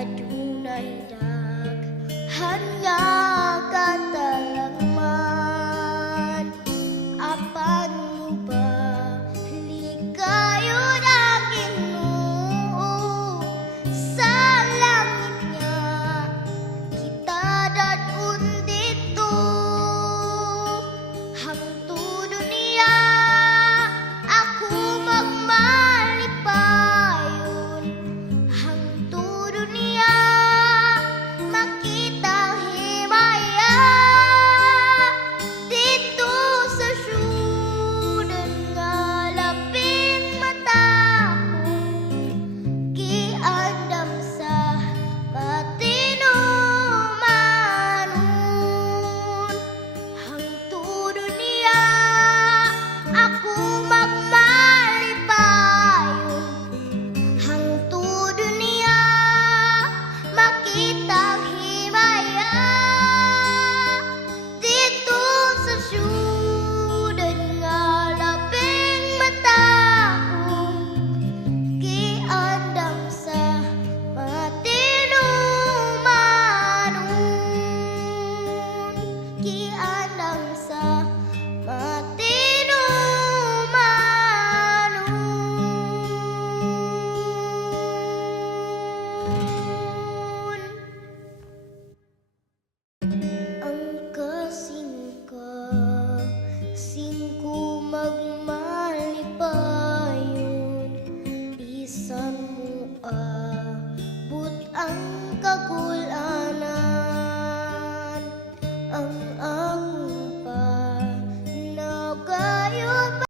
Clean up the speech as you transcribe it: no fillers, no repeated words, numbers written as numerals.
adunay daghan nga katalagman. Apan mo ba ligayod ang Ginoo sa langit niya kita dadun dito hangtod niya ako magmalipayon hangtod niya makita himaya dito sa syudad nga labing matahong giandam sa patinumanon hangtod niya ako magmalipayon hangtod niya makita himaya dito sa syudad nga labing matahong giandam sa patinumanon giandam sa patinumanon. Ang kasingko magmalipayon bisan mo abot ang kagulanan ang